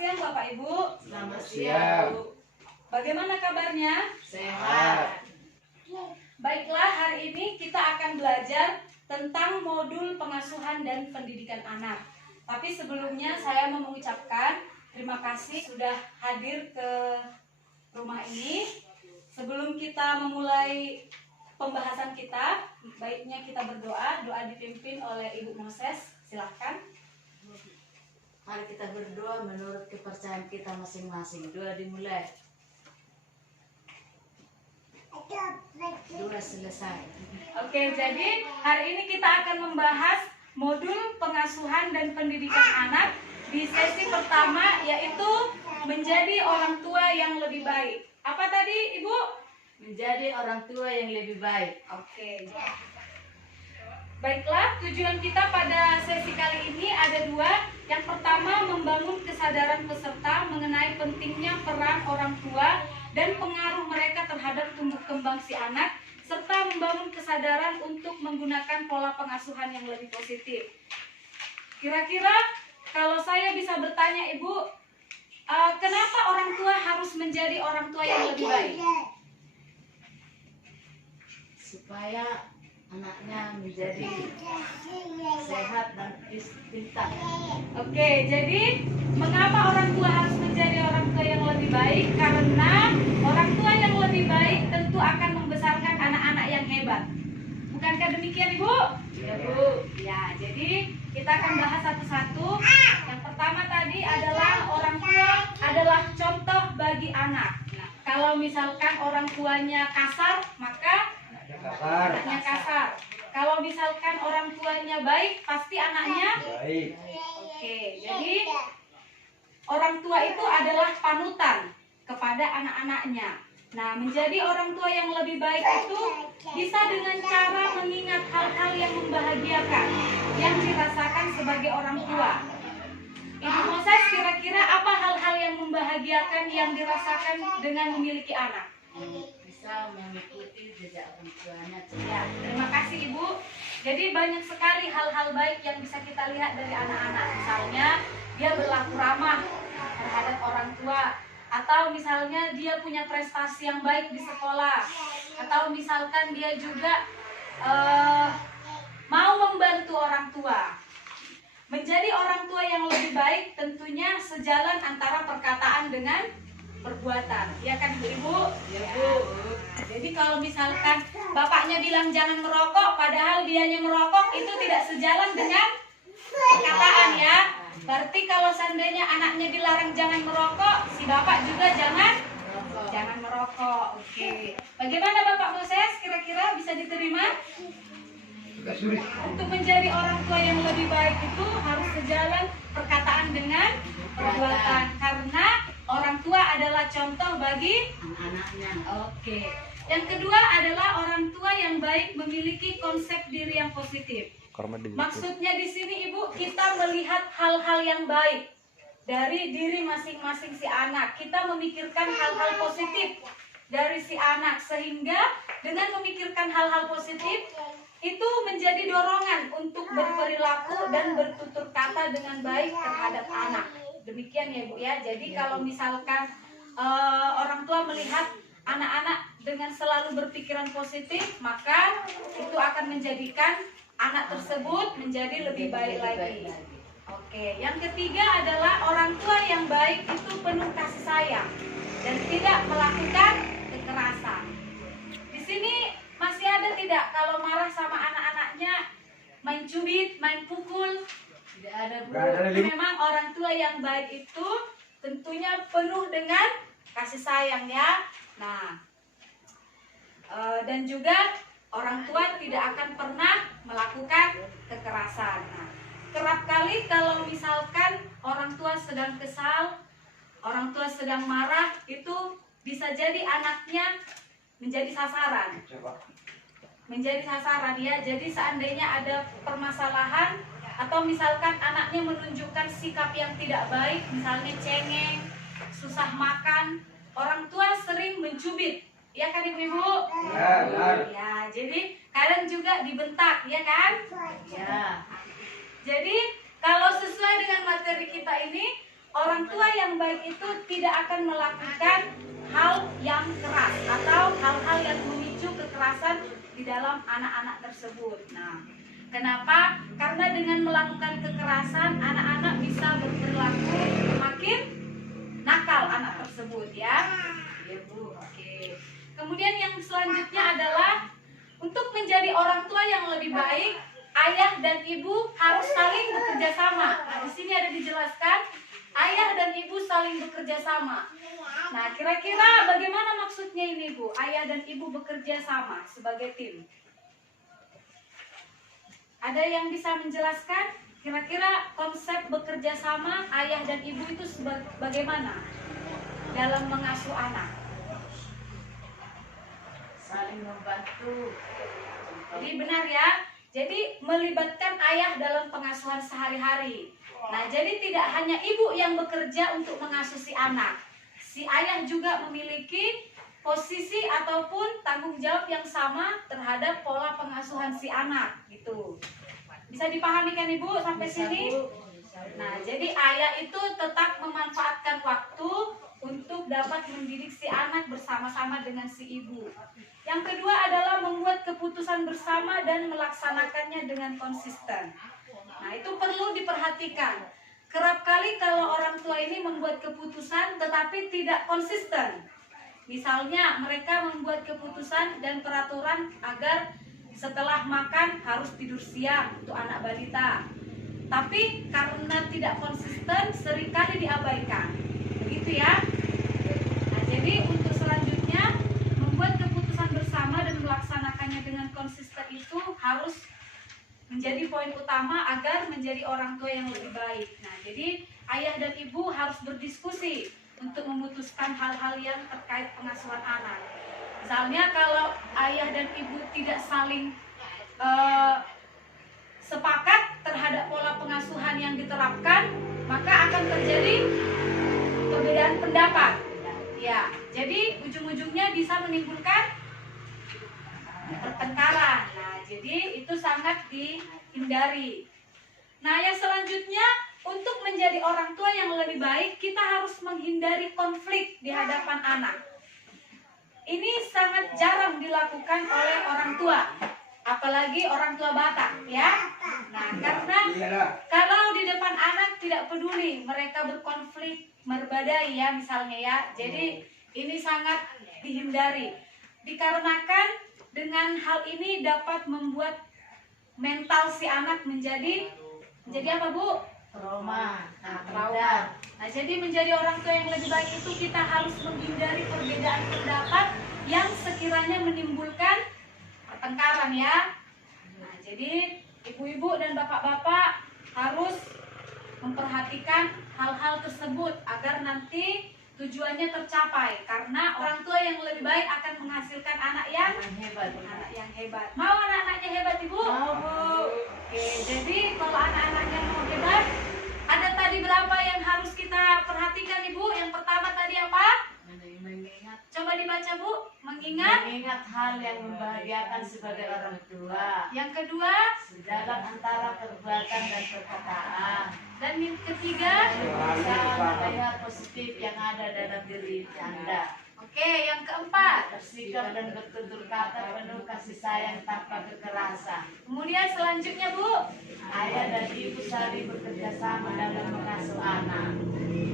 siang Bapak Ibu. Selamat siang. Bagaimana kabarnya? Sehat. Baiklah, hari ini kita akan belajar tentang modul pengasuhan dan pendidikan anak. Tapi sebelumnya saya mau mengucapkan terima kasih sudah hadir ke rumah ini. Sebelum kita memulai pembahasan kita, baiknya kita berdoa. Doa dipimpin oleh Ibu Moses. Silahkan. Mari kita berdoa menurut kepercayaan kita masing-masing. Doa dimulai. Doa selesai. Oke, jadi hari ini kita akan membahas modul pengasuhan dan pendidikan anak di sesi pertama, yaitu menjadi orang tua yang lebih baik. Apa tadi, Ibu? Menjadi orang tua yang lebih baik. Oke. Baiklah, tujuan kita pada sesi kali ini ada dua. Yang pertama, membangun kesadaran peserta mengenai pentingnya peran orang tua dan pengaruh mereka terhadap tumbuh kembang si anak, serta membangun kesadaran untuk menggunakan pola pengasuhan yang lebih positif. Kira-kira kalau saya bisa bertanya, Ibu, kenapa orang tua harus menjadi orang tua yang lebih baik? Supaya anaknya menjadi sehat dan pintar. Oke, jadi mengapa orang tua harus menjadi orang tua yang lebih baik? Karena orang tua yang lebih baik tentu akan membesarkan anak-anak yang hebat. Bukankah demikian, Ibu? Ya, Bu. Ya, jadi kita akan bahas satu-satu. Yang pertama tadi adalah orang tua adalah contoh bagi anak. Nah, kalau misalkan orang tuanya kasar, maka anaknya kasar. Kalau misalkan orang tuanya baik, pasti anaknya baik. Oke, jadi orang tua itu adalah panutan kepada anak-anaknya. Nah, menjadi orang tua yang lebih baik itu bisa dengan cara mengingat hal-hal yang membahagiakan yang dirasakan sebagai orang tua. Ibu Moses, kira-kira apa hal-hal yang membahagiakan yang dirasakan dengan memiliki anak? Bisa mengikuti jejak orang tuanya. Ya, terima kasih Ibu. Jadi banyak sekali hal-hal baik yang bisa kita lihat dari anak-anak. Misalnya dia berlaku ramah terhadap orang tua, atau misalnya dia punya prestasi yang baik di sekolah, atau misalkan dia juga mau membantu orang tua. Menjadi orang tua yang lebih baik tentunya sejalan antara perkataan dengan perbuatan. Ya kan Ibu? Ya, Bu. Jadi kalau misalkan bapaknya bilang jangan merokok, padahal dianya merokok, itu tidak sejalan dengan perkataan ya. Berarti kalau seandainya anaknya dilarang jangan merokok, si bapak juga jangan merokok. Oke. Bagaimana Bapak Moses? Kira-kira bisa diterima? Untuk menjadi orang tua yang lebih baik itu harus sejalan perkataan dengan perbuatan, karena orang tua adalah contoh bagi Anak-anaknya. Oke. Yang kedua adalah orang tua yang baik memiliki konsep diri yang positif. Maksudnya di sini Ibu, kita melihat hal-hal yang baik dari diri masing-masing si anak. Kita memikirkan hal-hal positif dari si anak, sehingga dengan memikirkan hal-hal positif itu menjadi dorongan untuk berperilaku dan bertutur kata dengan baik terhadap anak. Demikian ya Bu ya. Jadi kalau misalkan orang tua melihat anak-anak dengan selalu berpikiran positif, maka itu akan menjadikan anak tersebut menjadi lebih baik lagi. Oke, yang ketiga adalah orang tua yang baik itu penuh kasih sayang dan tidak melakukan kekerasan. Di sini masih ada tidak kalau marah sama anak-anaknya main cubit, main pukul? Tidak ada, Bu. Memang orang tua yang baik itu tentunya penuh dengan kasih sayang ya. Nah, dan juga orang tua tidak akan pernah melakukan kekerasan. Nah, kerap kali kalau misalkan orang tua sedang kesal, orang tua sedang marah, itu bisa jadi anaknya menjadi sasaran. Menjadi sasaran ya. Jadi seandainya ada permasalahan atau misalkan anaknya menunjukkan sikap yang tidak baik, misalnya cengeng, susah makan, orang tua sering mencubit. Ya kan Ibu-ibu? Ya, benar. Ya, jadi kadang juga dibentak, ya kan? Ya. Jadi kalau sesuai dengan materi kita ini, orang tua yang baik itu tidak akan melakukan hal yang keras atau hal-hal yang memicu kekerasan di dalam anak-anak tersebut. Nah, kenapa? Karena dengan melakukan kekerasan, anak-anak bisa berperilaku makin nakal anak tersebut, ya. Ya, Bu. Oke. Kemudian yang selanjutnya adalah untuk menjadi orang tua yang lebih baik, ayah dan ibu harus saling bekerja sama. Nah, di sini ada dijelaskan, ayah dan ibu saling bekerja sama. Nah, kira-kira bagaimana maksudnya ini, Bu? Ayah dan ibu bekerja sama sebagai tim. Ada yang bisa menjelaskan? Kira-kira konsep bekerja sama ayah dan ibu itu bagaimana dalam mengasuh anak? Saling membantu. Jadi benar ya. Jadi melibatkan ayah dalam pengasuhan sehari-hari. Nah, jadi tidak hanya ibu yang bekerja untuk mengasuh si anak. Si ayah juga memiliki posisi ataupun tanggung jawab yang sama terhadap pola pengasuhan si anak, gitu. Bisa dipahami kan Ibu sampai sini? Nah, jadi ayah itu tetap memanfaatkan waktu untuk dapat mendidik si anak bersama-sama dengan si ibu. Yang kedua adalah membuat keputusan bersama dan melaksanakannya dengan konsisten. Nah, itu perlu diperhatikan. Kerap kali kalau orang tua ini membuat keputusan tetapi tidak konsisten. Misalnya mereka membuat keputusan dan peraturan agar setelah makan harus tidur siang untuk anak balita. Tapi karena tidak konsisten seringkali diabaikan. Begitu ya. Nah, jadi untuk selanjutnya membuat keputusan bersama dan melaksanakannya dengan konsisten itu harus menjadi poin utama agar menjadi orang tua yang lebih baik. Nah, jadi ayah dan ibu harus berdiskusi untuk memutuskan hal-hal yang terkait pengasuhan anak. Misalnya kalau ayah dan ibu tidak saling sepakat terhadap pola pengasuhan yang diterapkan, maka akan terjadi perbedaan pendapat. Ya, jadi ujung-ujungnya bisa menimbulkan pertengkaran. Nah, jadi itu sangat dihindari. Nah, yang selanjutnya, untuk menjadi orang tua yang lebih baik, kita harus menghindari konflik di hadapan anak. Ini sangat jarang dilakukan oleh orang tua, apalagi orang tua Batak, ya. Nah, karena kalau di depan anak tidak peduli, mereka berkonflik, merbadai ya misalnya ya. Jadi ini sangat dihindari. Dikarenakan dengan hal ini dapat membuat mental si anak menjadi apa, Bu? Trauma. Trauma. Nah, jadi menjadi orang tua yang lebih baik itu kita harus menghindari perbedaan pendapat yang sekiranya menimbulkan pertengkaran ya. Nah, jadi ibu-ibu dan bapak-bapak harus memperhatikan hal-hal tersebut agar nanti tujuannya tercapai, karena orang tua yang lebih baik akan menghasilkan anak yang hebat. Anak yang hebat. Mau anak-anaknya hebat, Ibu? Mau, Bu. Oke, jadi kalau anak-anaknya mau hebat, ada tadi berapa yang harus kita perhatikan, Ibu? Yang pertama tadi apa? Mengingat. Coba dibaca, Bu. Mengingat hal yang membahagiakan sebagai orang tua. Yang kedua, Sejalan antara perbuatan dan perkataan. dan yang ketiga. Nilai positif yang ada dalam diri Anda. Oke, yang keempat. Bersikap dan bertutur kata penuh kasih sayang tanpa kekerasan. Kemudian selanjutnya, Bu. Ayah dan ibu saling bekerja sama dalam mengasuh anak.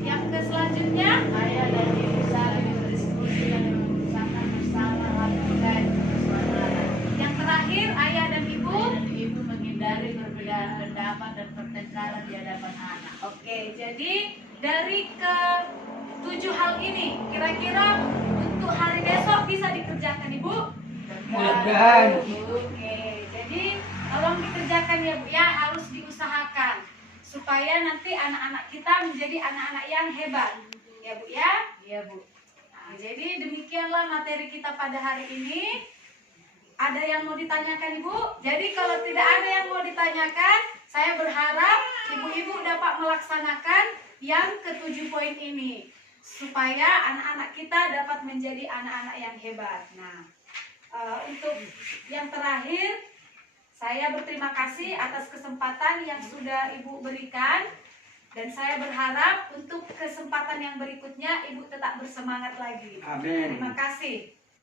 Yang ke selanjutnya. Ayah dan ibu saling berdiskusi dan memutuskan bersama hal terkait pengasuhan anak. Yang terakhir, ayah dan ibu. Ayah dan ibu menghindari perbedaan pendapat dan pertengkaran di hadapan anak. Oke, jadi dari ke-7 hal ini, kira-kira untuk hari besok bisa dikerjakan, Ibu? Mudah-mudahan. Oke, jadi tolong dikerjakan ya, Bu ya, harus diusahakan supaya nanti anak-anak kita menjadi anak-anak yang hebat. Ya, Bu ya? Iya, Bu. Nah, jadi demikianlah materi kita pada hari ini. Ada yang mau ditanyakan, Ibu? Jadi kalau tidak ada yang mau ditanyakan, saya berharap ibu-ibu dapat melaksanakan yang ke-7 poin ini supaya anak-anak kita dapat menjadi anak-anak yang hebat. Nah, untuk yang terakhir, saya berterima kasih atas kesempatan yang sudah Ibu berikan. Dan saya berharap untuk kesempatan yang berikutnya Ibu tetap bersemangat lagi. Amin. Terima kasih.